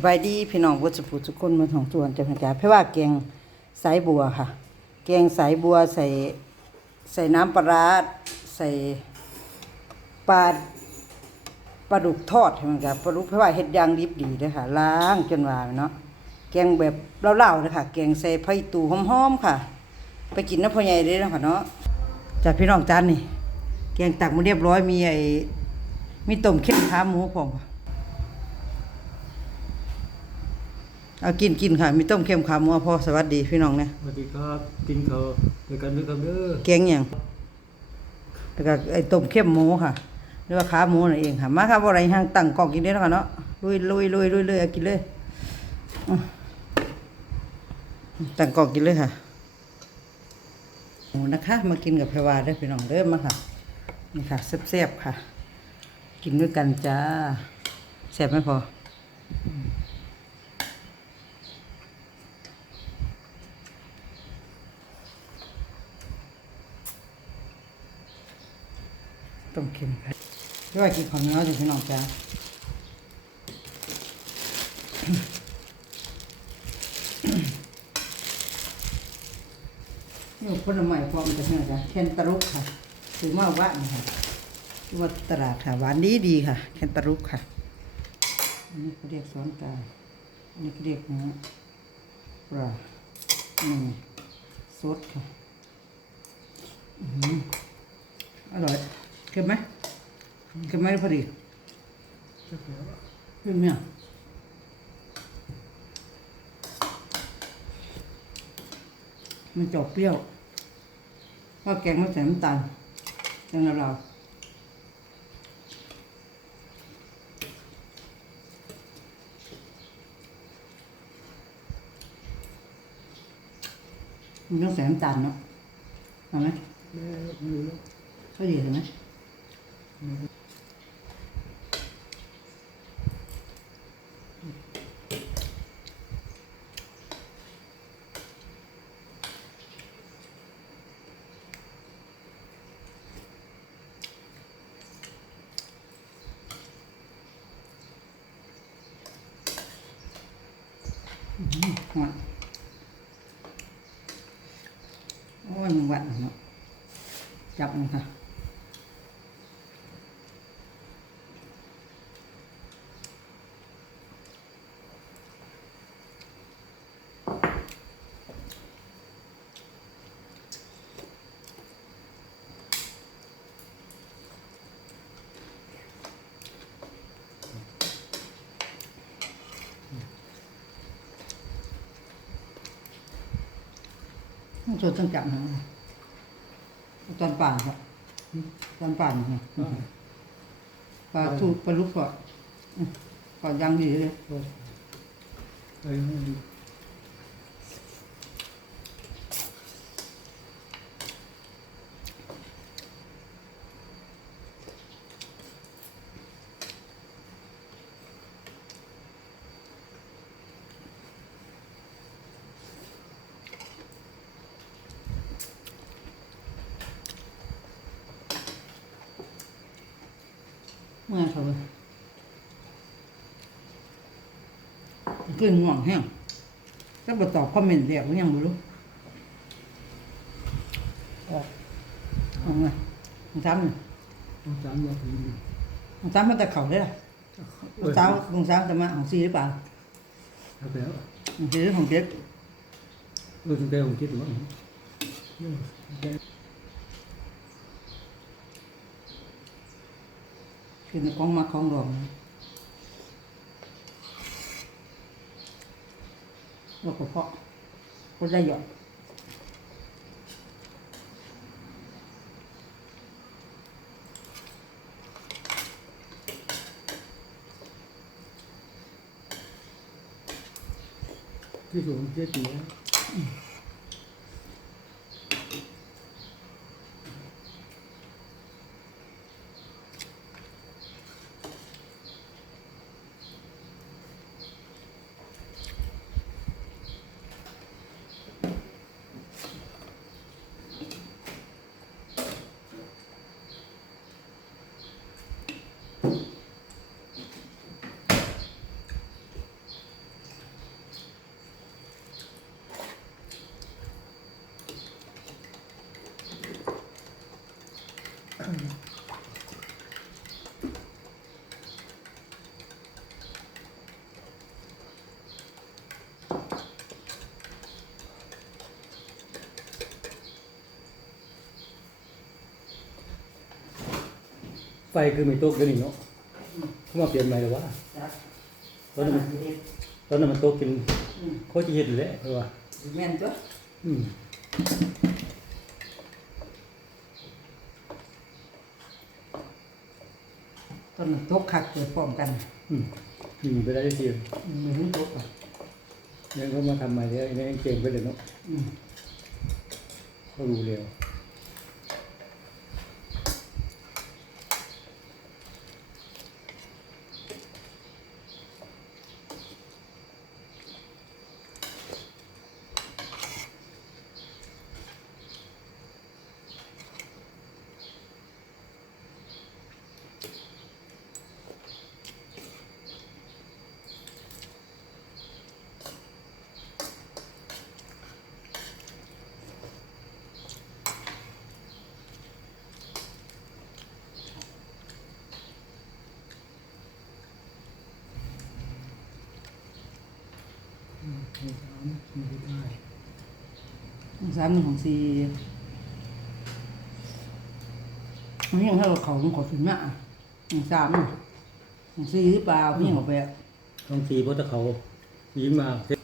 สบายดีพี่น้องวัดสุภูทุกคนมาท่องทวนจังหวัดกาเพราะว่าแกงสายบัวค่ะ แกงสายบัวใส่ใส่น้ำปลาร้าใส่ปลาปลาดุกทอดใช่ไหมครับปลาดุกเพราะว่าเฮ็ดยางดิบดีเลยค่ะล้างจนว่าเนาะแกงแบบเล่าๆเลยค่ะแกงใส่ไผ่ตูหอมๆค่ะ ไปกินน้ำพ่อใหญ่เลยนะค่ะเนาะจากพี่น้องจานนี่แกงตักมาเรียบร้อยมีไอ้มีต้มเค็มขาหมูพร้อมค่ะ เอากินกินค่ะ มีต้มเค็มขาหมูพอสวัสดีพี่น้องเนี่ยสวัสดีครับกินข้าวด้วยกันด้วยครับเด้อแกงหยังแล้วก็ไอ้ต้มเค็มหมูค่ะหรือว่าขาหมูนั่นเองค่ะมาค่ะบ่อะไรห่างตั้งกล้องกินได้แล้วค่ะเนาะลุยลุยลุยลุยเลยเอากินเลยอื้อตั้งกล้องกินเลยค่ะหมูนะคะ มากินกับเพรวาเด้อพี่น้องเด้อมาค่ะ นี่ค่ะแซ่บๆค่ะ กินด้วยกันจ้าแซ่บไหมพอ ต้มเค็มค่ะพี่ว่ากินของเนื้อถึงพี่น้องจ้านี่ผลไม้พร้อมจะเนี่จ้ะแคนตารุกค่ะถือมาว่านี่ค่ะว่าตลาดค่ะหวานดีดีค่ะ แคนตารุกค่ะอันนี้เขาเรียกสวนกาอันนี้เขาเรียกเนื้อปลาหนึ่งสดค่ะอร่อย เค็มไหมเค็มไหมพอดีเค็มเนี่ยมันจะออกเปรี้ยวเพราะแกงมันใส่น้ำตาลแกงเรามันต้องใส่น้ำตาลเนาะเอาไหมแม่ไม่รู้แล้วก็ดีใช่ไหมอืม หอนโอ้ยมันวัดเนาะจับมันค่ะ ต้องชนต้องจับนะตอนป่านครับตอนป่านไงปลาทูปลาลูกก่อนก่อนยังดีเลย ไปให้ดูเมื่อเขาเลยขึ้นห่วงแห้งก็บตอบคอมเมนต์เรียกว่ายังไม่รู้เอาไงมึงทำเลยต้องจานมาถึงนี่มึงทำมันแต่เข่าได้ล่ะมึงทำมึงทำแต่มาของซีหรือเปล่าครับแล้วของซีหรือของเจ็ดเออตั้งแต่ผมคิดว่า คือในกล้องมาของรองแล้วก็เพาะก็ได้หยอดที่ผมเจ็ดเนี่ย ไฟคือไม่ตกกันนี่เนาะเขามาเปลี่ยนใหม่หรือวะจ้ะตอนนั้นมันตอนนั้นมันตกกินอืมเขาจะเห็นแหละเพราะว่าแม่นจ้ะอืมต้นตกคักเกิดพร้อมกัน อืมอืมไปได้ทีมือถึงตกอะยังเขามาทำใหม่แล้วยังเก่งไปเลยเนาะอืมเขารู้เร็ว อืมสามไม่ได้ สามหนึ่งของสี่มันยังให้เขาของขอถึงอะหนึ่งสามของสี่หรือเปล่าพี่ยังออกไปอะต้องสีเพราะถ้าเขายิงมาเสร็จ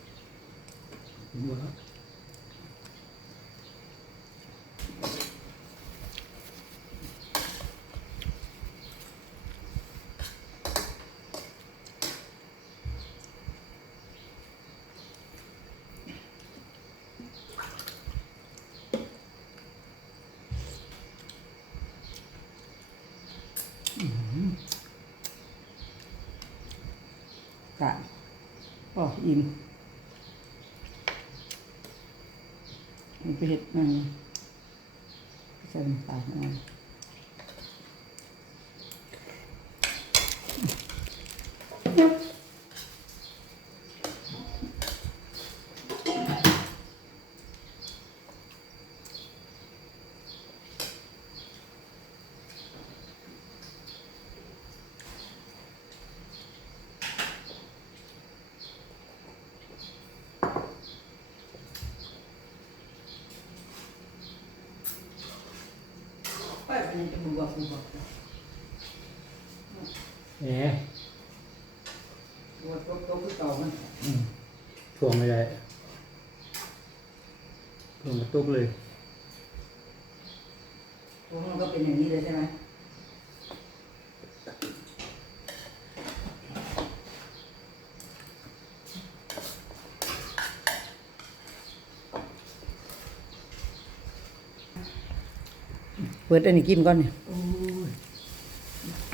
ผมว่า กะก็อิ่มมันไปเห็ดมันใส่น้ำตาลอะไปเป็น จะบุบบุบแหมบุบตัวตัวคือเก่ามันอืมถ่วงไม่ได้ถ่วงมาตกเลย ตัวมันก็เป็นอย่างนี้เลยใช่ไหมเปิดอันนี้กินก่อนเนี่ยโอ้ย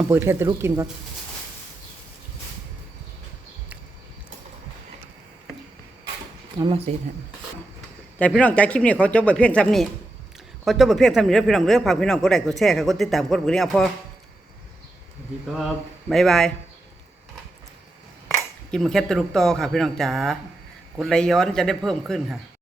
เอาเปิดแค่ตะลุกกินก่อนเอามาสิฮะใจพี่น้องใจคลิปนี้เขาจบไปเพียงซ้ำนี้เขาจบไปเพียงซ้ำนี้แล้วพี่น้องเลือกฝากพี่น้องก็ได้กดแชร์ค่ะกดติดตามกดบุนี้เอาพอสวัสดีครับบายบายกินมาแค่ตะลุกต่อค่ะ พี่น้องจ๋ากดไหลย้อนจะได้เพิ่มขึ้นค่ะ